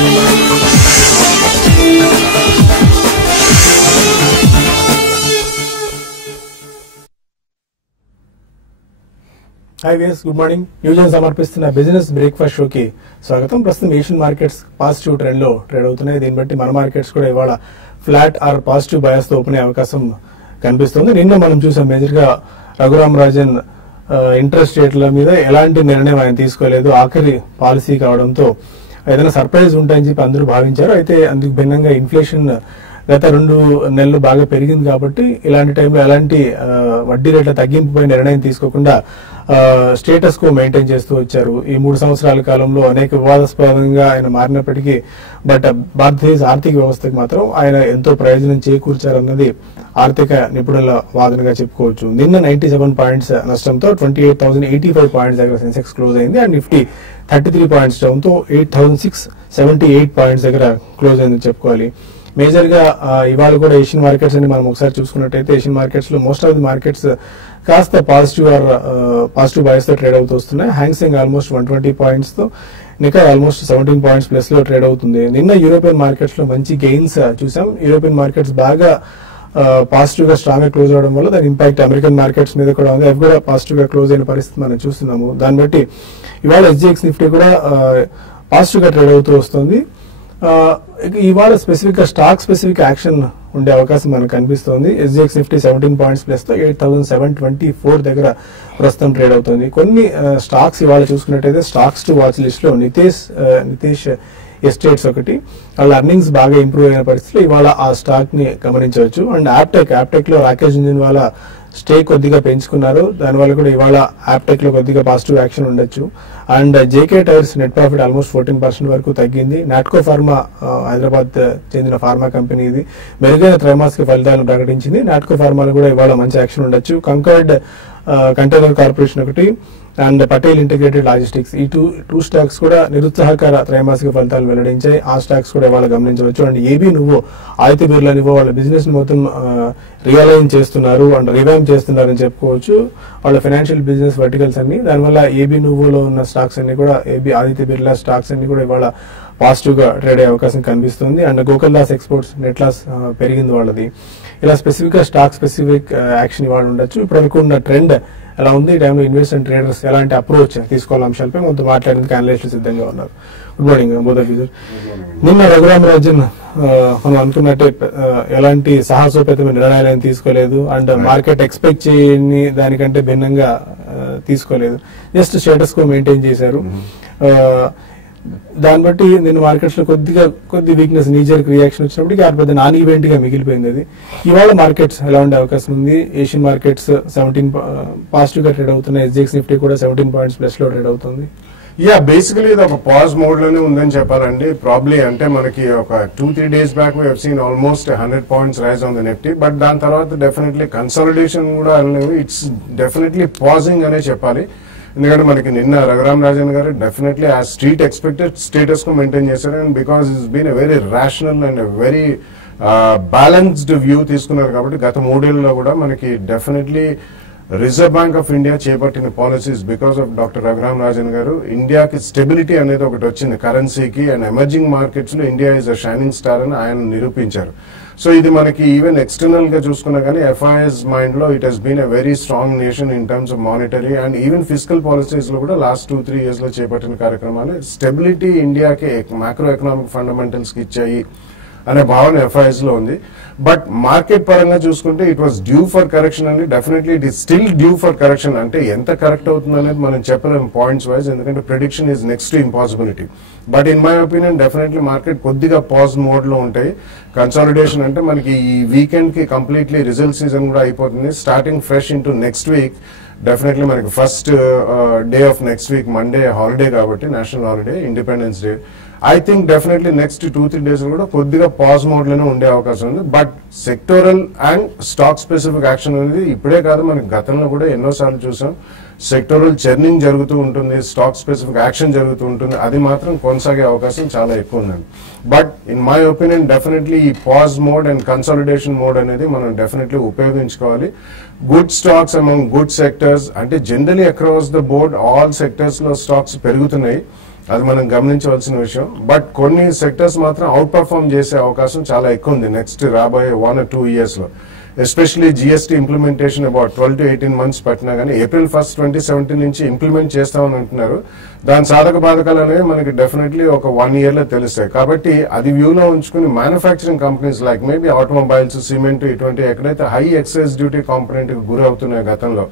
Hi viewers, good morning. న్యూజన్ సమర్పిస్తున్న business breakfast షోకి స్వాగతం. ప్రస్తుతం ఏషియన్ మార్కెట్స్ పాజిటివ్ ట్రెండ్ లో ట్రేడ్ అవుతున్నాయి. దీన్ని బట్టి మన మార్కెట్స్ కూడా ఇవాళ ఫ్లాట్ ఆర్ పాజిటివ్ బయాస్ తో ఓపెన్ అయ్యే అవకాశం కనిపిస్తుంది. నిన్న మనం చూసాం మేజర్ గా రఘురామ్ రాజన్ ఇంట్రెస్ట్ రేట్ల మీద ఎలాంటి నిర్ణయం ఆయన తీసుకోలేదు. ఆఖరి పాలసీ కావడంతో ఏదైనా సర్ప్రైజ్ ఉంటాయని చెప్పి అందరూ భావించారు. అయితే అందుకు భిన్నంగా ఇన్ఫ్లేషన్ గత 2 నెలలు బాగా పెరిగింది కాబట్టి ఇలాంటి టైంలో ఎలాంటి వడ్డీ రేట్ల తగ్గింపుపై నిర్ణయం తీసుకోకుండా స్టేటస్ కో మెయింటైన్ చేస్తూ వచ్చారు. ఈ 3 సంవత్సరాల కాలంలో అనేక వివాదాస్పదంగా ఆయన మారినప్పటికీ బట్ భారతదేశ ఆర్థిక వ్యవస్థకు మాత్రం ఆయన ఎంతో ప్రయోజనం చేకూర్చారన్నది ఆర్థిక నిపుణుల వాదనగా చెప్పుకోవచ్చు. నిన్న 97 పాయింట్స్ నష్టంతో 28,085 పాయింట్స్ దగ్గర సెన్సెక్స్ క్లోజ్ అయింది. అండ్ నిఫ్టీ 33 పాయింట్స్ డౌన్ తో 8,678 పాయింట్స్ దగ్గర క్లోజ్ అయిందని చెప్పుకోవాలి. మేజర్ గా ఇవాళ కూడా ఏషియన్ మార్కెట్స్ అని మనం ఒకసారి చూసుకున్నట్టయితే ఏషియన్ మార్కెట్స్ లో మోస్ట్ ఆఫ్ ది మార్కెట్స్ కాస్త పాజిటివ్ బయస్ తో ట్రేడ్ అవుతూ వస్తున్నాయి. హ్యాంగ్సెంగ్ ఆల్మోస్ట్ 120 పాయింట్స్ తో, నికాయ్ ఆల్మోస్ట్ 17 పాయింట్స్ ప్లస్ లో ట్రేడ్ అవుతుంది. నిన్న యూరోపియన్ మార్కెట్స్ లో మంచి గెయిన్స్ చూసాం. యూరోపియన్ మార్కెట్స్ బాగా పాజిటివ్ గా స్ట్రాంగ్ గా క్లోజ్ అవడం వల్ల దాని ఇంపాక్ట్ అమెరికన్ మార్కెట్స్ మీద కూడా ఉంది. అవి కూడా పాజిటివ్ గా క్లోజ్ అయిన పరిస్థితి మనం చూస్తున్నాము. దాన్ని బట్టి ఇవాళ SGX నిఫ్టీ కూడా పాజిటివ్ గా ట్రేడ్ అవుతూ వస్తుంది. ఇవాళ స్పెసిఫిక్ గా స్టాక్ స్పెసిఫిక్ యాక్షన్ ఉండే అవకాశం మనకు కనిపిస్తోంది. SGX నిఫ్టీ 17 పాయింట్స్ ప్లస్ తో 8,724 దగ్గర ప్రస్తుతం ట్రేడ్ అవుతుంది. కొన్ని స్టాక్స్ ఇవాళ చూసుకున్నట్టయితే స్టాక్స్ టు వాచ్ లిస్ట్ లో నితేష్ ఎస్టేట్స్ ఒకటి, వాళ్ళ అర్నింగ్స్ బాగా ఇంప్రూవ్ అయిన పరిస్థితిలో ఇవాళ ఆ స్టాక్ ని గమనించవచ్చు. అండ్ యాప్టెక్ లో రాకేష్ ఇంజిన్ వాళ్ళ స్టేక్ కొద్దిగా పెంచుకున్నారు. దానివల్ల కూడా ఇవాళ యాప్టెక్ లో కొద్దిగా పాజిటివ్ యాక్షన్ ఉండొచ్చు. And JK tyres net profit almost 14% వరకు తగ్గింది. నాట్కో ఫార్మా హైదరాబాద్ చెందిన ఫార్మా కంపెనీ ఇది మెరుగైన త్రైమాసిక ఫలితాలను ప్రకటించింది. నాట్కో ఫార్మాలో కూడా ఇవాళ మంచి యాక్షన్ ఉండొచ్చు. కంకర్డ్ కంటైనర్ కార్పొరేషన్ ఒకటి అండ్ పటేల్ ఇంటిగ్రేటెడ్ లాజిస్టిక్స్, ఈ టూ స్టాక్స్ కూడా నిరుత్సాహకర త్రైమాసిక ఫలితాలు వెల్లడించాయి. ఆ స్టాక్స్ కూడా ఇవాళ గమనించవచ్చు. అండ్ ఏబీ నువ్వు ఆదిత్య బిర్లా నువ్వు వాళ్ళ బిజినెస్ ని మొత్తం రియలైన్ చేస్తున్నారు అండ్ రివైమ్ చేస్తున్నారని చెప్పుకోవచ్చు. వాళ్ళ ఫైనాన్షియల్ బిజినెస్ వర్టికల్స్ అన్ని, దానివల్ల ఏబీ నువ్వులో ఉన్న స్టాక్స్ అన్ని కూడా ఆదిత్య బిర్లా స్టాక్స్ అన్ని కూడా ఇవాళ పాజిటివ్ గా ట్రేడ్ అయ్యే అవకాశం కనిపిస్తుంది. And Gokul Das exports net loss పెరిగింది వాళ్ళది. ఇలా స్పెసిఫిక్ గా స్టాక్ స్పెసిఫిక్ యాక్షన్ ఇవాళ ఉండొచ్చు. ఇప్పటివరకు ఉన్న ట్రెండ్ ఎలా ఉంది, ఈ టైంలో ఇన్వెస్ట్మెంట్ ట్రేడర్స్ ఎలాంటి అప్రోచ్ తీసుకోవాల అంశాలపై కొంత మాట్లాడేందుకు అనలిస్టులు సిద్ధంగా ఉన్నారు. Good morning both of you sir. నిన్న రఘురామ్ రాజన్ మనం అనుకున్నట్టే ఎలాంటి సాహసోపేతమైన నిర్ణయాలను తీసుకోలేదు అండ్ మార్కెట్ ఎక్స్పెక్ట్ చేయని దానికంటే భిన్నంగా తీసుకోలేదు. జస్ట్ స్టేటస్ కో మెయింటైన్ చేశారు. దాన్ని బట్టి నేను మార్కెట్స్ లో కొద్ది వీక్నెస్ నీజర్ రియాక్షన్ వచ్చినప్పటికీ ఆ పెద్ద నాన్ ఈవెంట్ గా మిగిలిపోయింది. అది ఇవాళ మార్కెట్స్ ఎలా ఉండే అవకాశం ఉంది? ఏషియన్ మార్కెట్స్ 17 పాజిటివ్ గా ట్రేడ్ అవుతున్నాయి. SGX నిఫ్టీ కూడా 17 పాయింట్స్ ప్లస్ లో ట్రేడ్ అవుతుంది. బేసికలీ ఇది ఒక పాజ్ మోడ్ లోనే ఉందని చెప్పాలండి. ప్రాబ్లీ అంటే మనకి ఒక 2-3 days back we have seen almost 100 points rise on the Nifty. But దాని తర్వాత డెఫినెట్లీ కన్సాలిడేషన్ కూడా అనలేదు. ఇట్స్ డెఫినెట్లీ పాజింగ్ అనే చెప్పాలి. ఎందుకంటే మనకి నిన్న రఘురామ్ రాజన్ గారు డెఫినెట్లీ ఆ స్ట్రీట్ ఎక్స్పెక్టెడ్ స్టేటస్ కు మెయింటైన్ చేశారు. And because it's been a very rational and very balanced view తీసుకున్నారు. కాబట్టి గత 3 ఏళ్లలో కూడా మనకి definitely reserve bank of India చేపట్టిన policies because of doctor Raghuram Rajan గారు ఇండియాకి స్టెబిలిటీ అనేది ఒకటి వచ్చింది కరెన్సీకి. అండ్ ఎమర్జింగ్ మార్కెట్స్ లో India is a shining star అని ఆయన నిరూపించారు. సో ఇది మనకి ఈవెన్ ఎక్స్టర్నల్ గా చూసుకున్నా కానీ FIS మైండ్ లో it has been a very strong nation in terms of monetary and even physical policies లో కూడా లాస్ట్ 2-3 years లో చేపట్టిన కార్యక్రమాలు స్టెబిలిటీ ఇండియాకి మైక్రో ఎకనామిక్ ఫండమెంటల్స్ కి ఇచ్చాయి అనే భావన FIS లో ఉంది. బట్ మార్కెట్ పరంగా చూసుకుంటే it was due for correction అండి. Definitely it is still due for correction. అంటే ఎంత కరెక్ట్ అవుతుంది అనేది మనం చెప్పలేము పాయింట్స్ వైజ్, ఎందుకంటే prediction is next to impossibility. But in my opinion definitely market కొద్దిగా పాజ్ మోడ్ లో ఉంటాయి. కన్సాలిడేషన్ అంటే మనకి ఈ వీకెండ్ కి కంప్లీట్లీ రిజల్ట్ సీజన్ కూడా అయిపోతుంది. Starting fresh into next week definitely మనకి first day of next week Monday holiday కాబట్టి national holiday independence day. I think definitely next 2-3 days కూడా కొద్దిగా పాజ్ మోడ్ లోనే ఉండే అవకాశం ఉంది. But sectoral and stock specific action అనేది ఇప్పుడే కాదు, మనకి గతంలో కూడా ఎన్నోసార్లు చూసాం. సెక్టోరల్ చర్నింగ్ జరుగుతూ ఉంటుంది, స్టాక్ స్పెసిఫిక్ యాక్షన్ జరుగుతూ ఉంటుంది. అది మాత్రం కొనసాగే అవకాశం చాలా ఎక్కువ ఉందండి. But in my opinion definitely ఈ pause mode and consolidation mode అనేది మనం డెఫినెట్లీ ఉపయోగించుకోవాలి. Good stocks among good sectors అంటే generally across the board all sectors లో స్టాక్స్ పెరుగుతున్నాయి. అది మనం గమనించవలసిన విషయం. బట్ కొన్ని సెక్టర్స్ మాత్రం అవుట్ పర్ఫార్మ్ చేసే అవకాశం చాలా ఎక్కువ ఉంది నెక్స్ట్ రాబోయే 1 or 2 years లో. Especially GST implementation about 12 to 18 months పట్టినా కానీ April 1st, 2017 నుంచి ఇంప్లిమెంట్ చేస్తామని అంటున్నారు. దాని సాధక బాధకాలు అనేవి మనకి డెఫినెట్లీ ఒక 1 year లో తెలుస్తాయి. కాబట్టి అది వ్యూలో ఉంచుకుని manufacturing companies like maybe automobiles, cement ఇటువంటి ఎక్కడైతే హై ఎక్సైజ్ డ్యూటీ కాంపోనెంట్ కి గురి అవుతున్నాయి గతంలో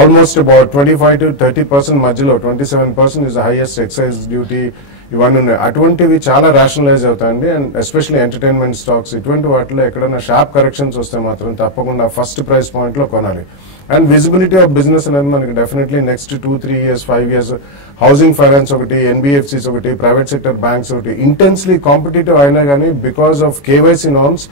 ఆల్మోస్ట్ అబౌట్ 25 to 30% మధ్యలో 27% is the highest excise duty ఇవన్నీ ఉన్నాయి. అటువంటివి చాలా రేషనలైజ్ అవుతాయండి. అండ్ ఎస్పెషల్లీ ఎంటర్టైన్మెంట్ స్టాక్స్ ఇటువంటి వాటిలో ఎక్కడైనా షార్ప్ కరెక్షన్స్ వస్తే మాత్రం తప్పకుండా ఫస్ట్ ప్రైస్ పాయింట్ లో కొనాలి. అండ్ విజిబిలిటీ ఆఫ్ బిజినెస్ అనేది మనకి definitely next 2, 3 years, 5 years housing finance ఒకటి, ఎన్బిఎఫ్సిస్ ఒకటి, ప్రైవేట్ సెక్టర్ బ్యాంక్స్ ఒకటి ఇంటెన్స్లీ కాంపిటేటివ్ అయినా కానీ because of KYC norms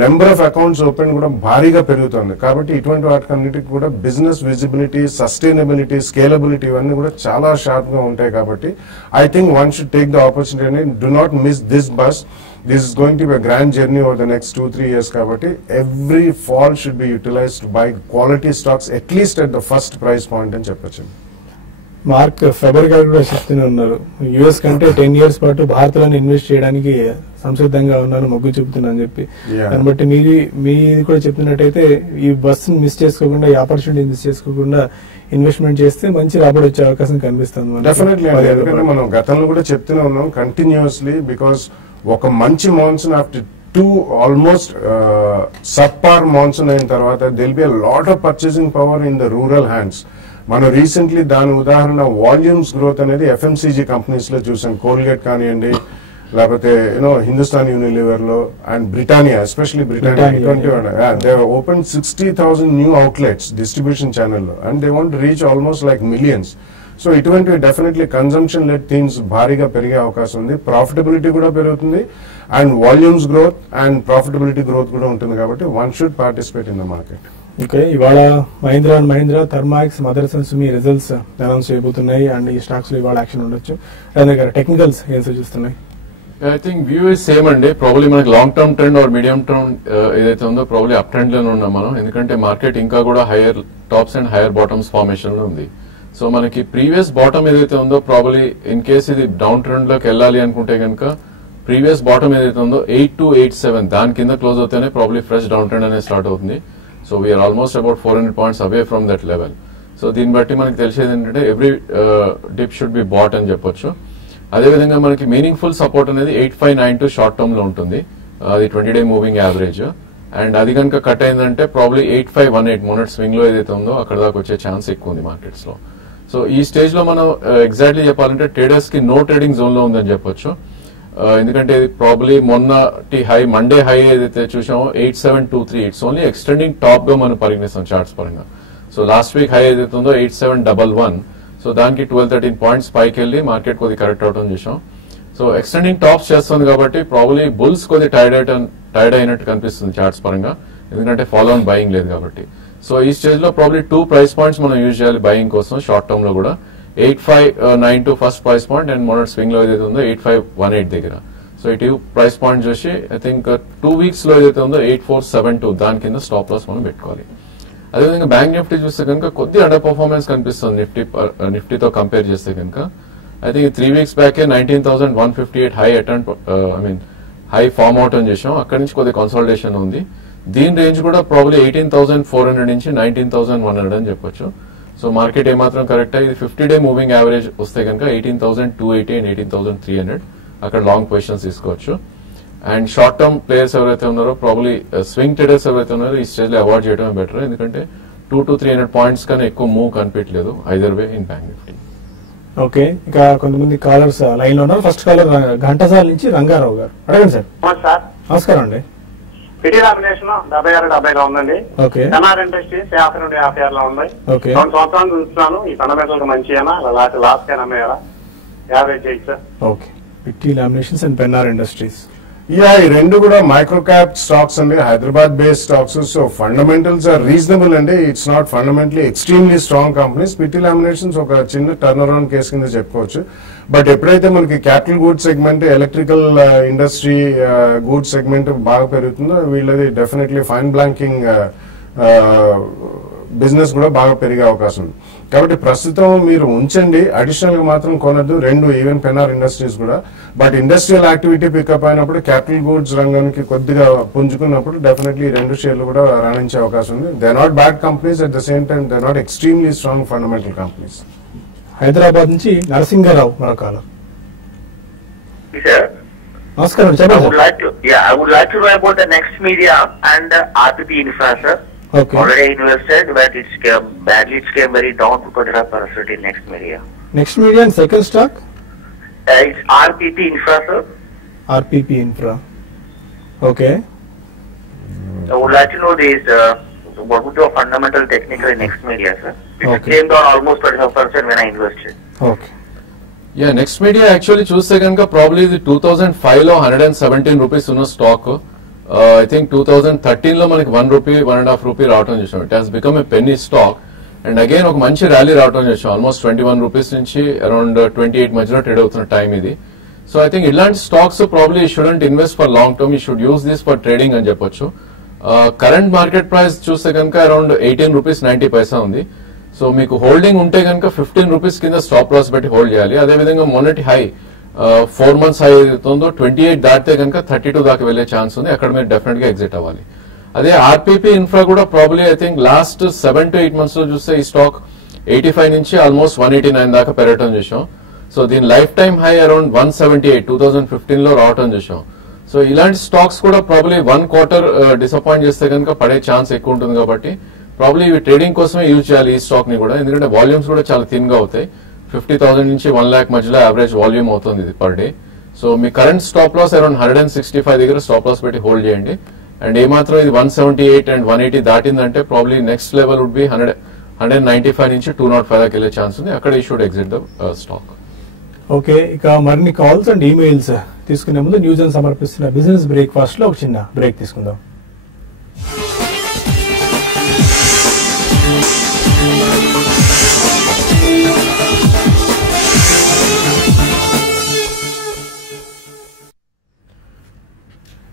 number of accounts open కూడా భారీగా పెరుగుతుంది. కాబట్టి ఇటువంటి వాటికన్నిటికి కూడా బిజినెస్ విజిబిలిటీ, సస్టైనబిలిటీ, స్కేలబిలిటీ ఇవన్నీ కూడా చాలా షార్ప్ గా ఉంటాయి. కాబట్టి I think one should take the opportunity and do not miss this bus. This is going to be a grand journey over the next 2-3 years. Kabatti every fall should be utilized to buy quality stocks at least at the first price point అని చెప్పొచ్చు. Mark Faber గారు కూడా చెప్తూనే ఉన్నారు, US కంటే 10 years పాటు భారత్లోనే invest చేయడానికి సంసిద్ధంగా ఉన్నాను, మొగ్గు చూపుతున్నా అని చెప్పి. దాన్ని బట్టి మీరు కూడా చెప్తున్నట్టయితే ఈ బస్సును మిస్ చేసుకోకుండా, ఈ ఆపర్చునిటీ మిస్ చేసుకోకుండా ఇన్వెస్ట్మెంట్ చేస్తే మంచి రాబడి వచ్చే అవకాశం కనిపిస్తుంది. డెఫినెట్లీ, ఎందుకంటే మనం గతంలో కూడా చెప్తూనే ఉన్నాం కంటిన్యూస్లీ, బికాస్ ఒక మంచి monsoon after 2 almost subpar monsoon అయిన తర్వాత there'll be a lot of purchasing power in the rural hands. మనం రీసెంట్లీ దాని ఉదాహరణ వాల్యూమ్స్ గ్రోత్ అనేది ఎఫ్ఎంసీజీ కంపెనీస్ లో చూసాం. కోల్గేట్ కానివ్వండి, లేకపోతే హిందుస్థాన్ యూనిలివర్ లో అండ్ బ్రిటానియా, ఎస్పెషల్లీ బ్రిటానియా ఇటువంటి they open 60,000 new outlets distribution ఛానల్లో and they want reach almost like millions. So ఇటువంటివి డెఫినెట్లీ కన్సంప్షన్ లెడ్ థీమ్స్ భారీగా పెరిగే అవకాశం ఉంది. ప్రాఫిటబిలిటీ కూడా పెరుగుతుంది and volumes growth and profitability growth కూడా ఉంటుంది. కాబట్టి one should participate in the market. Okay, ఇవాళ Mahindra and Mahindra, Thermax, Motherson Sumi results announce చేయబోతున్నాయి అండ్ ఈ స్టాక్స్ లో ఇవాళ యాక్షన్ ఉండొచ్చు. టెక్నికల్స్ ఏం సూచిస్తున్నాయి? I think view is same అండి. ప్రాబ్లీ మనకి long term trend or medium term ఏదైతే ఉందో ప్రాబ్లీ అప్ ట్రెండ్ లోనే ఉన్నాం మనం. ఎందుకంటే మార్కెట్ ఇంకా కూడా hire tops and higher bottoms formation లో ఉంది. సో మనకి ప్రీవియస్ బాటమ్ ఏదైతే ఉందో ప్రాబ్లీ ఇన్ కేస్ ఇది డౌన్ ట్రెండ్ లోకి వెళ్ళాలి అనుకుంటే కనుక ప్రీవియస్ బాటమ్ ఏదైతే ఉందో 8287 దాని కింద క్లోజ్ అవుతేనే ప్రాబ్లీ ఫ్రెష్ డౌన్ ట్రెండ్ అనేది స్టార్ట్ అవుతుంది. So we're almost about 400 points away from that level. So దీన్ని బట్టి మనకి తెలిసేది ఏంటంటే every dip should be bought అని చెప్పొచ్చు. అదేవిధంగా మనకి మీనింగ్ఫుల్ సపోర్ట్ అనేది 8592 షార్ట్ టర్మ్ లో ఉంటుంది, అది 20-day మూవింగ్ యావరేజ్. అండ్ అది కనుక కట్ అయిందంటే ప్రాబ్లీ 8518 మొన్నటి స్వింగ్ లో ఏదైతే ఉందో అక్కడ దాకా వచ్చే ఛాన్స్ ఎక్కువ ఉంది మార్కెట్స్ లో. సో ఈ స్టేజ్ లో మనం ఎగ్జాక్ట్లీ చెప్పాలంటే ట్రేడర్స్ కి నో ట్రేడింగ్ జోన్ లో ఉందని చెప్పొచ్చు. ఎందుకంటే ఇది ప్రాబ్లీ మొన్నటి హై, మండే హై ఏదైతే చూసామో 8723, ఇట్స్ ఓన్లీ ఎక్స్టెండింగ్ టాప్ గా మనం పరిగణిస్తాం చార్ట్స్ పరంగా. సో లాస్ట్ వీక్ హై ఏదైతే ఉందో 8711, సో దానికి 12-13 points పైకి వెళ్ళి మార్కెట్ కొద్దిగా కరెక్ట్ అవడం చూసాం. సో ఎక్స్టెండింగ్ టాప్స్ చేస్తుంది కాబట్టి ప్రాబ్లీ బుల్స్ కొద్దిగా టైర్డ్ అయినట్టు కనిపిస్తుంది చార్ట్స్ పరంగా, ఎందుకంటే ఫాలో ఆన్ బయింగ్ లేదు కాబట్టి. సో ఈ స్టేజ్ లో ప్రాబ్లీ 2 price points మనం యూజ్ చేయాలి బయింగ్ కోసం షార్ట్ టర్మ్ లో కూడా. 8592 ఫస్ట్ ప్రైస్ పాయింట్ అండ్ మొన్నటి స్వింగ్ లో ఏదైతే ఉందో 8518 దగ్గర. సో ఇటు ప్రైస్ పాయింట్ చూసి ఐ థింక్ 2 weeks లో ఏదైతే ఉందో 8472 దాని కింద స్టాప్ లాస్ మనం పెట్టుకోవాలి. అదేవిధంగా బ్యాంక్ నిఫ్టీ చూస్తే కనుక కొద్ది అండర్ పర్ఫార్మెన్స్ కనిపిస్తుంది నిఫ్టీతో కంపేర్ చేస్తే కనుక. ఐ థింక్ 3 weeks బ్యాకే 19,158 high attend high form out అని చేసాం, అక్కడి నుంచి కొద్దిగా కన్సాలిడేషన్ ఉంది. దీని రేంజ్ కూడా ప్రాబ్లీ 18,400 నుంచి 19,100 అని చెప్పొచ్చు. సో మార్కెట్ ఏమాత్రం కరెక్ట్ ఇది 50-day మూవింగ్ యావరేజ్ వస్తే కనుక 18,280 అండ్ 18,300 అక్కడ లాంగ్ పొజిషన్స్ తీసుకోవచ్చు. అండ్ షార్ట్ టర్మ్ ప్లేయర్స్ ఎవరైతే ఉన్నారో ప్రాబ్లీ స్వింగ్ ట్రేడర్స్ ఎవరైతే ఉన్నారో ఈ స్టేజ్ లో అవాయిడ్ చేయడమే బెటర్, ఎందుకంటే 200-300 points కన్నా ఎక్కువ మూవ్ కనిపించలేదు either way in bank Nifty. Okay, ఇక కొంతమంది కాలర్స్ లైన్ లో ఉన్నారు. ఫస్ట్ కాలర్ ఘంటసాల నుంచి రంగారావు గారు, అడగండి సార్. నమస్కారం అండి. పిటి నామినేషన్ 76-70 ఉందండి. ఓకే, ఎన్ఆర్ ఇండస్ట్రీస్ 50-56 లో ఉన్నాయి. ఓకే, 2 సంవత్సరాలు చూస్తున్నాను. ఈ ఫండమెంటల్ మంచిగా లాస్ట్ కైనా అమ్మేయాలా, యావరేజ్ చేయొచ్చు sir. Okay, PT laminations and Pennar industries. ఈ రెండు కూడా మైక్రో క్యాప్ స్టాక్స్ అండి, Hyderabad based stocks. So fundamentals are reasonable అండి, it's not fundamentally extremely strong companies. PT laminations ఒక చిన్న టర్న్ అరౌండ్ కేసు కింద చెప్పుకోవచ్చు. బట్ ఎప్పుడైతే మనకి capital goods segment, electrical industry goods segment బాగా పెరుగుతుందో వీళ్ళది డెఫినెట్లీ ఫైన్ బ్లాంకింగ్ బిజినెస్ కూడా బాగా పెరిగే అవకాశం ఉంది. కాబట్టి ప్రస్తుతం మీరు ఉంచండి, అడిషనల్ గా మాత్రం కొనద్దు. రెండు ఈవెన్ పెన్నార్ ఇండస్ట్రీస్ కూడా. బట్ ఇండస్ట్రియల్ యాక్టివిటీ పికప్ అయినప్పుడు, క్యాపిటల్ గూడ్స్ రంగానికి కొద్దిగా పుంజుకున్నప్పుడు డెఫినెట్లీ రెండు షేర్లు కూడా రాణించే అవకాశం ఉంది. They not bad companies, at the same time they not extremely strong fundamental companies. Hyderabad నుంచి నరసింగారావు మరొకాల. Sir, నమస్కారం, I చెప్పండి would sir. like to, I would like to know about the Next Media and RPP Infra, sir. Okay. Already invested, but badly it's came very down to 25% in Next Media. Next media and second stock It's RPP Infra, sir. RPP infra. Okay, I would like to know this, what would be a fundamental technical in Next Media, sir? It Okay. came down almost 25% when I invested. Okay. Yeah next media actually చూస్తే కనుక probably ఇది 2005 లో 117 rupees ఉన్న stock I think 2013 లో మనకి ₹1, ₹1.5 రావటం చూసాం. It has become a penny stock and again ఒక మంచి ర్యాలీ రావటం చూసాం. ఆల్మోస్ట్ 21 రూపీస్ నుంచి అరౌండ్ 28 మధ్యలో ట్రేడ్ అవుతున్న టైం ఇది. సో ఐ థింక్ ఇలాంటి stocks probably student invest for long term, you should use this for trading అని చెప్పొచ్చు. కరెంట్ మార్కెట్ ప్రైస్ చూస్తే కనుక అరౌండ్ ₹18.90 ఉంది. సో మీకు హోల్డింగ్ ఉంటే కనుక 15 రూపీస్ కింద స్టాప్ లాస్ పెట్టి హోల్డ్ చేయాలి. అదేవిధంగా మొన్నటి హై 4 months హై ఏదైతుందో 28 దాటితే కనుక 32 దాకా వెళ్లే ఛాన్స్ ఉంది. అక్కడ మీరు డెఫినెట్ గా ఎగ్జిట్ అవ్వాలి. అదే ఆర్పీపీ ఇన్ఫ్రా కూడా probably I think last 7 to 8 months లో చూస్తే ఈ స్టాక్ 85 నుంచి ఆల్మోస్ట్ 189 దాకా పెరగటం చూసాం. సో దీని లైఫ్ టైమ్ హై అరౌండ్ 178 2015 లో రావటం చూసాం. సో ఇలాంటి స్టాక్స్ కూడా ప్రాబ్లీ 1 quarter డిసప్పాయింట్ చేస్తే కనుక పడే ఛాన్స్ ఎక్కువ ఉంటుంది. కాబట్టి ప్రాబ్లీ ఇవి ట్రేడింగ్ కోసమే యూజ్ చేయాలి ఈ స్టాక్ ని కూడా, ఎందుకంటే వాల్యూమ్స్ కూడా చాలా థిన్ గా అవుతాయి. 50,000 నుంచి 1 lakh మధ్యలో యావరేజ్ వాల్యూమ్ అవుతుంది ఇది పర్ డే. సో మీ కరెంట్ స్టాప్ లాస్ అరౌండ్ 165 దగ్గర స్టాప్ లాస్ పెట్టి హోల్డ్ చేయండి. అండ్ ఏమాత్రం ఇది 178 and 180 దాటిందంటే probably next level would be 195 నుంచి 205 దాకా వెళ్ళే ఛాన్స్ ఉంది. అక్కడ we should exit the stock. Okay, ఇక మరిన్ని కాల్స్ అండ్ ఈమెయిల్స్ తీసుకునే ముందు న్యూస్ అని సమర్పిస్తున్న బిజినెస్ బ్రేక్ఫాస్ట్ లో ఒక చిన్న బ్రేక్ తీసుకుందాం.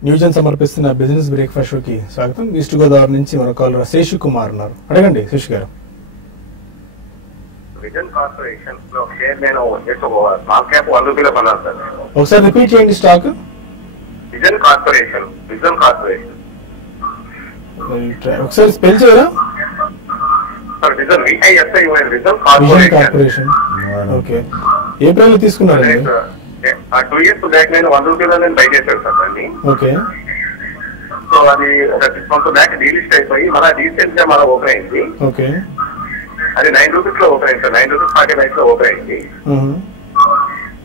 న్యూజన్ సమర్పిస్తున్న బిజినెస్ బ్రేక్ఫాస్ట్ షోకి స్వాగతం. ఈస్ట్ గోదావరి నుంచి మరో కాలర్ శేషు కుమార్ ఉన్నారు. అడగండి శేషు గారు. విజన్ కార్పొరేషన్ లో షేర్ నేను స్మాల్ క్యాప్ ₹1 కొన్నాను సార్. ఒకసారి రిపీట్ చేయండి స్టాక్. విజన్ కార్పొరేషన్ ఒకసారి స్పెల్ చేయరా? Sir vision vision vision corporation. Corporation. Okay, April లో తీసుకున్నారండి? 2 years బ్యాక్ నేను ₹1 నేను బై చేశాను సార్ దాన్ని. ఓకే, సో అది ఒక 6 months బ్యాక్ డీలిస్ట్ అయిపోయి మళ్ళీ రీసెంట్ గా మళ్ళీ ఓపెన్ అయింది. ఓకే, అది ₹9 లో ఓపెన్ అయింది సార్. ₹9.49 లో ఓపెన్ అయింది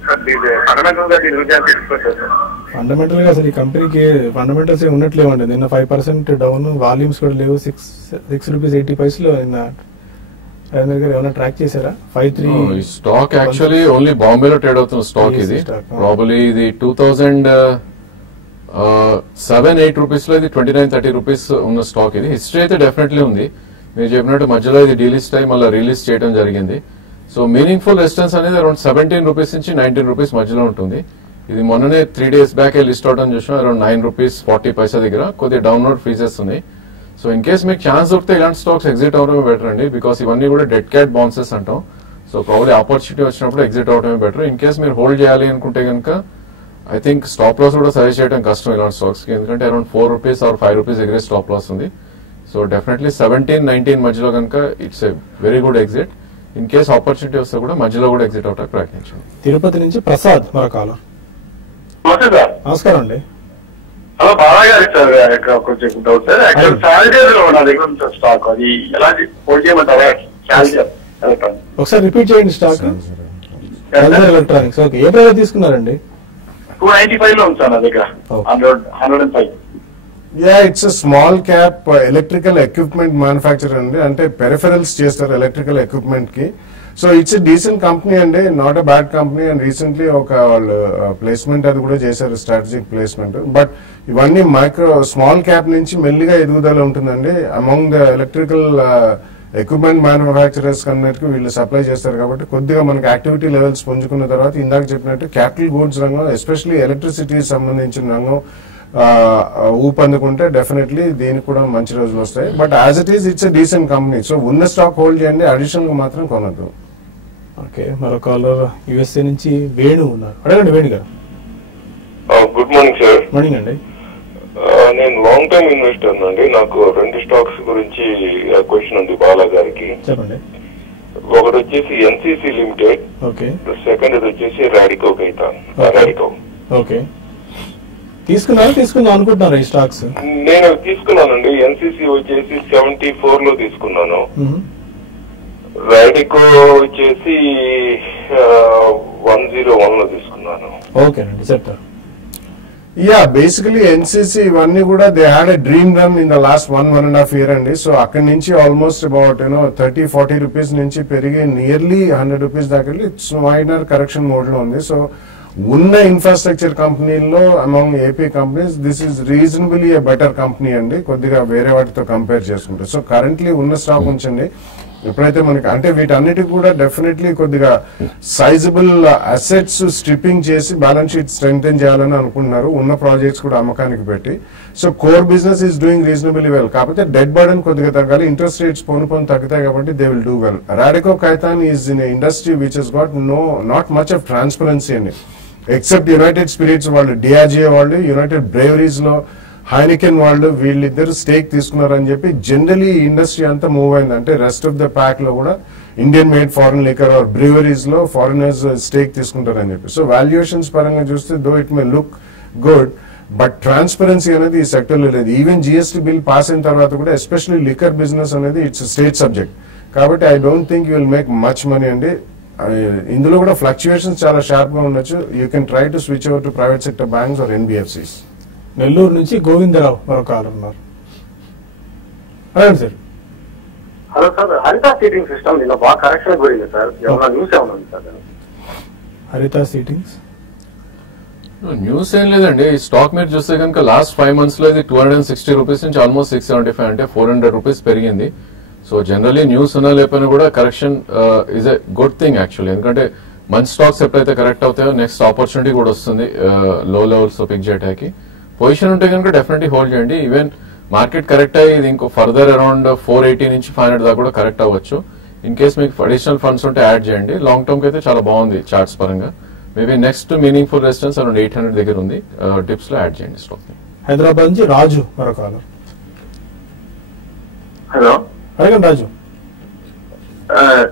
సార్. ఫండమెంటల్ గా దీని గురించి తెలుసుకోవచ్చు సార్. ఫండమెంటల్ గా అసలు ఈ కంపెనీకి ఫండమెంటల్స్ ఉండట్లేవండి. నిన్న 5% డౌన్, వాల్యూమ్స్ కూడా లేవు. ₹6.80 నిన్న రవీంద్ర గారు ఏమైనా ట్రాక్ చేశారా? 53 ఈ స్టాక్ యాక్చువల్లీ ఓన్లీ బాంబేలో ట్రేడ్ అవుతున్న స్టాక్ ఇది. ప్రాబబ్లీ ఇది 2007-8 రూపీస్ లో ఇది 29-30 రూపీస్ ఉన్న స్టాక్ ఇది. హిస్టరీ అయితే డెఫినెట్లీ ఉంది. మీరు చెప్పినట్టు మధ్యలో ఇది డీలిస్ట్ అయి మళ్ళీ రిలీజ్ చేయడం జరిగింది. సో మీనింగ్ఫుల్ రెసిస్టెన్స్ అనేది అరౌండ్ 17 రూపీస్ నుంచి 19 రూపీస్ మధ్యలో ఉంటుంది. ఇది మొన్ననే 3 days బ్యాక్ లిస్ట్ అవడం చూసాం. అరౌండ్ ₹9.40 దగ్గర కొద్దిగా డౌన్లోడ్ ఫీజెస్ ఉన్నాయి. సో ఇన్ కేస్ మీకు ఛాన్స్ దొరికితే ఇలాంటి స్టాక్స్ ఎగ్జిట్ అవడమే బెటర్ అండి. బికాస్ ఇవన్నీ కూడా డెడ్ క్యాట్ బౌన్సెస్ అంటాం. సో ప్రాబ్లీ ఆపర్చునిటీ వచ్చినప్పుడు ఎగ్జిట్ అవడమే బెటర్. ఇన్ కేస్ మీరు హోల్డ్ చేయాలి అనుకుంటే కనుక ఐ థింక్ స్టాప్ లాస్ కూడా సజెస్ట్ చేయడం కష్టం ఇలాంటి స్టాక్స్ కి, ఎందుకంటే అరౌండ్ ₹4 or ₹5 ఎగ్రే స్టాప్ లాస్ ఉంది. సో డెఫినెట్లీ 17-19 మధ్యలో కనుక it's a very good exit. In case opportunity వస్తే కూడా మధ్యలో కూడా ఎగ్జిట్ అవడానికి ప్రయత్నించండి. తిరుపతి నుంచి ప్రసాద్ మరో కాలర్. నమస్కారం అండి. హలో బాగా గారు సార్, ఇక్కడ కొంచెం డౌట్ సార్. యాక్చువల్ శాలరీలో నా దగ్గర ఉంది సార్ స్టాక్. అది ఎలాంటి హోల్డ్ చేయమంటారా? ఒకసారి రిపీట్ చేయండి స్టాక్. ఎలక్ట్రానిక్స్. ఓకే, ఏ ప్రైస్ తీసుకున్నారండి? 295 లో ఉంది సార్ నా దగ్గర. 105. Yeah, it's small cap electrical equipment manufacture అండి. అంటే పెరిఫెరల్స్ చేస్తారు ఎలక్ట్రికల్ ఎక్విప్మెంట్ కి. సో ఇట్స్ డీసెంట్ కంపెనీ అండి, not a bad company. And recently ఒక వాళ్ళు ప్లేస్మెంట్ అది కూడా చేశారు, స్ట్రాటజిక్ ప్లేస్మెంట్. బట్ ఇవన్నీ మైక్రో స్మాల్ క్యాప్ నుంచి మెల్లిగా ఎదుగుదల ఉంటుందండి. Among the electrical equipment manufacturers కన్నట్టు వీళ్ళు సప్లై చేస్తారు కాబట్టి కొద్దిగా మనకి యాక్టివిటీ లెవెల్స్ పుంజుకున్న తర్వాత ఇందాక చెప్పినట్టు క్యాపిటల్ గూడ్స్ రంగం ఎస్పెషల్లీ ఎలక్ట్రిసిటీ సంబంధించిన రంగం ఊపందుకుంటే డెఫినెట్లీ దీనికి కూడా మంచి రోజులు వస్తాయి. But as it is it's a decent company. So ఉన్న స్టాక్ హోల్డ్ చేయండి, అడిషనల్ గా మాత్రం కొనద్దు. ఓకే, మరో కాలర్ యుఎస్ఏ నుంచి వేణు ఉన్నారు. అడగండి వేణు గారు. Good morning sir. మార్నింగ్ అండి. నేను లాంగ్ టైమ్ ఇన్వెస్టర్ అండి. నాకు 2 స్టాక్స్ గురించి క్వశ్చన్ ఉంది బాలా గారికి. చెప్పండి. ఒకటి వచ్చేసి ఎన్సీసీ లిమిటెడ్, ఓకే. సెకండ్ వచ్చేసి రాడికో కైతాన్. రాడికో ఓకే, తీసుకుందాం అనుకుంటున్నారు ఈ స్టాక్స్? నేను తీసుకున్నానండి. ఎన్సీసీ వచ్చేసి 74 లో తీసుకున్నాను. రాడికో వచ్చేసి 101 లో తీసుకున్నాను. ఓకేనండి, చెప్తారు. Yeah, basically NCC ఇవన్నీ కూడా they had a dream run in the last 1.5 year అండి. సో అక్కడి నుంచి ఆల్మోస్ట్ అబౌట్ 30-40 రూపీస్ నుంచి పెరిగి నియర్లీ 100 రూపీస్ దాకా వెళ్ళి ఇట్స్ మైనర్ కరెక్షన్ మోడ్ లో ఉంది. సో ఉన్న ఇన్ఫ్రాస్ట్రక్చర్ కంపెనీల్లో among AP companies this is reasonably A better company అండి, కొద్దిగా వేరే వాటితో కంపేర్ చేసుకుంటే. సో కరెంట్లీ ఉన్న స్టాక్ ఉంచండి. ఎప్పుడైతే మనకి అంటే వీటన్నిటికి కూడా డెఫినెట్లీ కొద్దిగా సైజబుల్ అసెట్స్ స్ట్రిప్పింగ్ చేసి బ్యాలెన్స్ షీట్ స్ట్రెంగ్తెన్ చేయాలని అనుకుంటున్నారు, ఉన్న ప్రాజెక్ట్స్ కూడా అమ్మకానికి పెట్టి. So core business is doing reasonably well. కాకపోతే డెట్ బర్డెన్ కొద్దిగా తగ్గాలి, ఇంట్రెస్ట్ రేట్స్ పోను తగ్గుతాయి కాబట్టి they will do well. Radico Khaitan is in industry which has got not much of transparency అండి. ఎక్సెప్ట్ యునైటెడ్ స్పిరిట్స్ వాళ్ళు, డిఆర్జిఏ వాళ్ళు, యునైటెడ్ బ్రేవరీస్ లో హైనికెన్ వాళ్ళు వీళ్ళిద్దరు స్టేక్ తీసుకున్నారని చెప్పి జనరలీ ఇండస్ట్రీ అంతా మూవ్ అయింది. అంటే రెస్ట్ ఆఫ్ ద ప్యాక్ లో కూడా Indian made foreign liquor or breweries లో ఫారినర్స్ స్టేక్ తీసుకుంటారని చెప్పి. సో వాల్యుయేషన్స్ పరంగా చూస్తే though it may look good, but transparency అనేది ఈ సెక్టర్ లో లేదు. ఈవెన్ జిఎస్టీ బిల్ పాస్ అయిన తర్వాత కూడా ఎస్పెషల్లీ లికర్ బిజినెస్ అనేది ఇట్స్ స్టేట్ సబ్జెక్ట్ కాబట్టి I don't think you will make much money అండి. ఇందులో కూడా ఫ్లక్చుయేషన్స్ చాలా షార్ప్ గా ఉండొచ్చు. You can try to switch over to private sector banks or NBFCs. Nellore నుంచి గోవిందరావు మరో కాలర్ ఉన్నారు. అడగండి sir. Hello sir, Haritha seating system నిన్న బాగా కరెక్షన్ పోయింది సార్, ఏమన్నా న్యూస్ ఏమన్నా ఉంది సార్? హరిత సీటింగ్స్ న్యూస్ ఏం లేదండి. ఈ స్టాక్ మీరు చూస్తే కనుక లాస్ట్ 5 months లో ఇది 260 రూపీస్ నుంచి ఆల్మోస్ట్ 675 అంటే 400 రూపీస్ పెరిగింది. సో జనరలీ న్యూస్ ఉన్నా లేకపోయినా కూడా correction is a good thing actually. ఎందుకంటే మంచి స్టాక్స్ ఎప్పుడైతే కరెక్ట్ అవుతాయో నెక్స్ట్ ఆపర్చునిటీ కూడా వస్తుంది లో లెవెల్స్ లో పిక్ చేయడానికి. పొజిషన్ ఉంటే కనుక డెఫినెట్లీ హోల్డ్ చేయండి. ఈవెన్ మార్కెట్ కరెక్ట్ అయ్యి ఇది ఇంకో ఫర్దర్ అరౌండ్ 480 నుంచి 500 దాకా కూడా కరెక్ట్ అవ్వచ్చు. ఇన్ కేస్ మీకు అడిషనల్ ఫండ్స్ ఉంటే యాడ్ చేయండి. లాంగ్ టర్మ్ కి అయితే చాలా బాగుంది చార్ట్స్ పరంగా. Maybe next meaningful resistance around 800 దగ్గర ఉంది. టిప్స్ లో యాడ్ చేయండి స్టాక్ ని. హైదరాబాద్ నుంచి రాజు మరో కాలర్. హలో, అడగండి రాజు.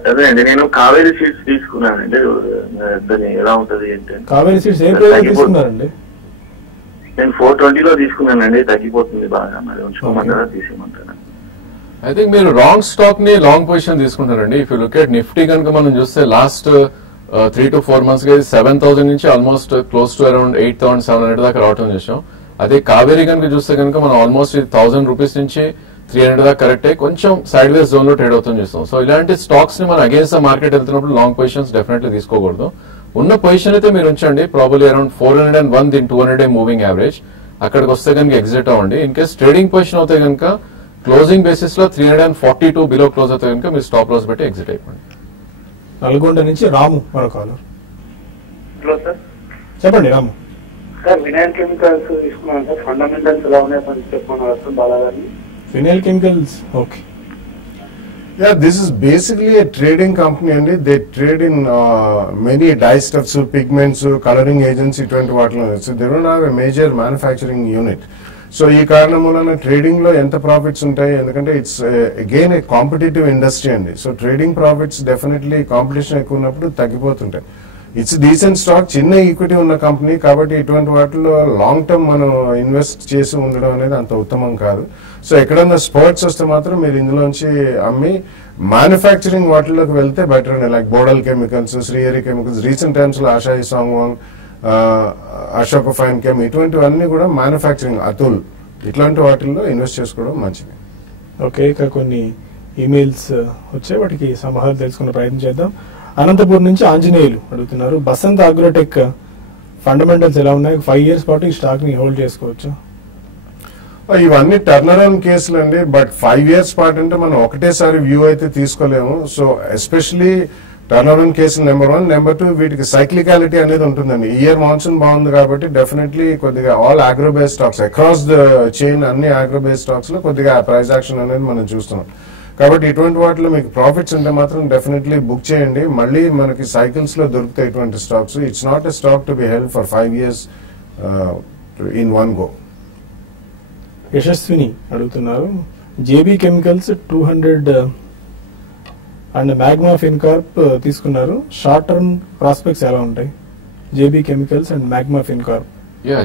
అదే అండి, నేను కావేరీ సీడ్స్ తీసుకున్నానండి. దాన్ని ఎలా ఉంటది అంటే? కావేరీ సీడ్స్ ఏ ప్రైస్ తీసుకున్నారండి? నేను 420 లో తీసుకున్నానండి. తగ్గిపోతుంది బాగా, మరి ఉంచుకోమంటారా తీసేయమంటారా? ఐ థింక్ మీరు రాంగ్ స్టాక్ ని లాంగ్ పొజిషన్ తీసుకుంటారండి. If you look at Nifty కనుక మనం చూస్తే లాస్ట్ 3 to 4 months గా 7,000 నుంచి ఆల్మోస్ట్ క్లోజ్ టు అరౌండ్ 8,700 దాకా రావటం చేసాం. అదే కావేరీ కనుక చూస్తే కనుక మనం ఆల్మోస్ట్ 1,000 రూపీస్ నుంచి 300 దాకా కరెక్ట్ అయ్యి కొంచెం సైడ్ వేస్ జోన్ లో ట్రేడ్ అవుతాం చేస్తాం. సో ఇలాంటి స్టాక్స్ ని మనం అగేన్స్ట్ ద మార్కెట్ వెళ్తున్నప్పుడు లాంగ్ పొజిషన్స్ డెఫినెట్లీ తీసుకోకూడదు. ఉన్న పొజిషన్ అయితే మీరు ఉంచండి. ప్రాబబ్లీ అరౌండ్ 401 దీని 200 మూవింగ్ యావరేజ్ అక్కడికి వస్తే కనుక ఎగ్జిట్ అవ్వండి. ఇన్ కేస్ ట్రేడింగ్ పొజిషన్ అవుతే కనుక క్లోజింగ్ బేసిస్ లో 342 బిలో క్లోజ్ అవుతే కనుక మీరు స్టాప్ లాస్ పెట్టి ఎగ్జిట్ అయిపోండి. నల్గొండ నుంచి రాము మరో కాలర్. Hello sir. చెప్పండి రాము. సార్, వినాయల్ కెమికల్స్ తీసుకున్నాను సార్. ఫండమెంటల్స్ ఎలా ఉన్నాయి కొంచెం చెప్పమన్నారు బాగా. Phenyl chemicals, okay. Yeah, this is basically a trading company and they trade in many dyestuffs, pigments, coloring agents, ఇటువంటి వాటిలో. So they don't have a major manufacturing unit. So ఈ కారణం వలన ట్రేడింగ్ లో ఎంత ప్రాఫిట్స్ ఉంటాయి, ఎందుకంటే it's again a competitive industry అండి. So trading profits definitely competition ఎక్కువ ఉన్నప్పుడు తగ్గిపోతుంటాయి. ఇట్స్ డీసెంట్ స్టాక్, చిన్న ఈక్విటీ ఉన్న కంపెనీ కాబట్టి ఇటువంటి వాటిలో లాంగ్ టర్మ్ మనం ఇన్వెస్ట్ చేసి ఉండడం అనేది అంత ఉత్తమం కాదు. సో ఎక్కడన్నా స్పర్ట్స్ వస్తే మాత్రం మీరు ఇందులోంచి అమ్మి మ్యానుఫ్యాక్చరింగ్ వాటిలోకి వెళ్తే బెటర్ అండి. Like Bodal chemicals, Srihari chemicals, recent times లో ఆషాయి సాంగ్వాంగ్, అశోక్ ఫైన్ కెమ్, ఇటువంటివన్నీ కూడా మ్యానుఫ్యాక్చరింగ్, అతుల్, ఇట్లాంటి వాటిల్లో ఇన్వెస్ట్ చేసుకోవడం మంచిది. ఓకే, ఇక కొన్ని ఈమెయిల్స్ వచ్చాయి, వాటికి సమాధానం తెలుసుకునే ప్రయత్నం చేద్దాం. అనంతపురం నుంచి ఆంజనేయులు అడుగుతున్నారు, బసంత్ అగ్రోటెక్ ఫండమెంటల్స్ ఎలా ఉన్నాయి? 5 years పాటు ఈ స్టాక్ ని హోల్డ్ చేసుకోవచ్చు? ఇవన్నీ టర్న్ అరౌండ్ కేసులు అండి. బట్ 5 years పాటు అంటే మనం ఒకటేసారి వ్యూ అయితే తీసుకోలేము. So especially turn around case number 1. Number 2, వీటికి సైక్లికాలిటీ అనేది ఉంటుందండి. ఇయర్ మాన్సూన్ బాగుంది కాబట్టి డెఫినెట్లీ కొద్దిగా all agro based stocks across the chain అన్ని అగ్రో బేస్డ్ స్టాక్స్ లో కొద్దిగా ప్రైస్ యాక్షన్ అనేది మనం చూస్తున్నాం. కాబట్టి ఇటువంటి వాటిలో మీకు ప్రాఫిట్స్ ఉంటే మాత్రం డెఫినెట్లీ బుక్ చేయండి. మళ్ళీ మనకి సైకిల్స్ లో దొరుకుతాయి ఇటువంటి stocks. It's not a stock to be held for 5 years in one go. Yashaswini అడుగుతున్నారు, JB chemicals 200 and Magma Fincorp తీసుకున్నారు. షార్ట్ టర్మ్ ప్రాస్పెక్ట్స్ ఎలా ఉంటాయి? JB chemicals and Magma Fincorp.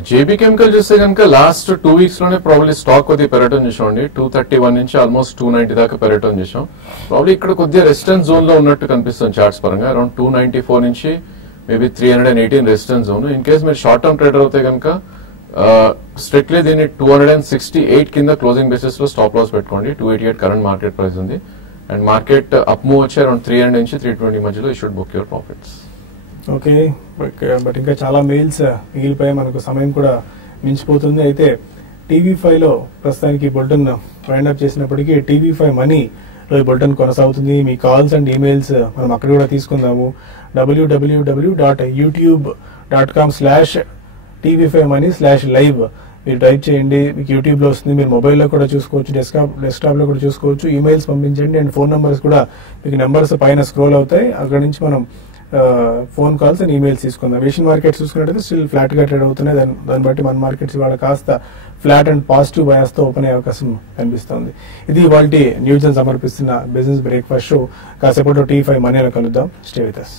JB chemical చూస్తే కనుక లాస్ట్ 2 weeks లోనే ప్రాబ్లీ స్టాక్ కొద్దిగా పెరగటం చూసామండి. 231 నుంచి ఆల్మోస్ట్ 290 దాకా పెరగటం చూసాం. ప్రాబ్లీ ఇక్కడ కొద్దిగా రెసిస్టెన్స్ జోన్ లో ఉన్నట్టు కనిపిస్తుంది చార్ట్స్ పరంగా. అరౌండ్ 294 నుంచి maybe 318 resistance zone. In case మీరు షార్ట్ టర్మ్ ట్రేడర్ అవుతే కనుక స్ట్రిక్ట్లీ దీన్ని 268 కింద క్లోజింగ్ బేసిస్ లో స్టాప్ లాస్ పెట్టుకోండి. 288 కరెంట్ మార్కెట్ ప్రైస్ ఉంది. అండ్ మార్కెట్ అప్ మూవ్ వచ్చి అరౌండ్ 300 నుంచి 320 మధ్యలో you should book your profits. Okay, but ఇంకా చాలా మెయిల్స్ మిగిలిపోయి మనకు సమయం కూడా మించిపోతుంది. అయితే TV5 లో ప్రస్తుతానికి బులెటిన్ వైండ్ అప్ చేసినప్పటికీ TV5 మనీలో ఈ బులెటిన్ కొనసాగుతుంది. మీ కాల్స్ అండ్ ఈమెయిల్స్ మనం అక్కడ కూడా తీసుకుందాము. www.youtube.com/TV5money/live మీరు టైప్ చేయండి, మీకు యూట్యూబ్ లో వస్తుంది. మీరు మొబైల్లో కూడా చూసుకోవచ్చు, డెస్క్టాప్ లో కూడా చూసుకోవచ్చు. ఈమెయిల్స్ పంపించండి అండ్ ఫోన్ నంబర్స్ కూడా మీకు నెంబర్స్ పైన స్క్రోల్ అవుతాయి. అక్కడ నుంచి మనం ఫోన్ కాల్స్ అండ్ ఈమెయిల్స్ తీసుకుందాం. ఏషియన్ మార్కెట్స్ చూసుకున్నట్టయితే స్టిల్ ఫ్లాట్ గా ట్రేడ్ అవుతున్నాయి. దాన్ని బట్టి మన మార్కెట్స్ ఇవాళ కాస్త ఫ్లాట్ అండ్ పాజిటివ్ బయాస్ తో ఓపెన్ అయ్యే అవకాశం కనిపిస్తోంది. ఇది ఇవాల్టి న్యూస్ సమర్పిస్తున్న బిజినెస్ బ్రేక్ఫాస్ట్ షో. కాసేపట్లో T5 మనీలో కలుద్దాం. Stay with us.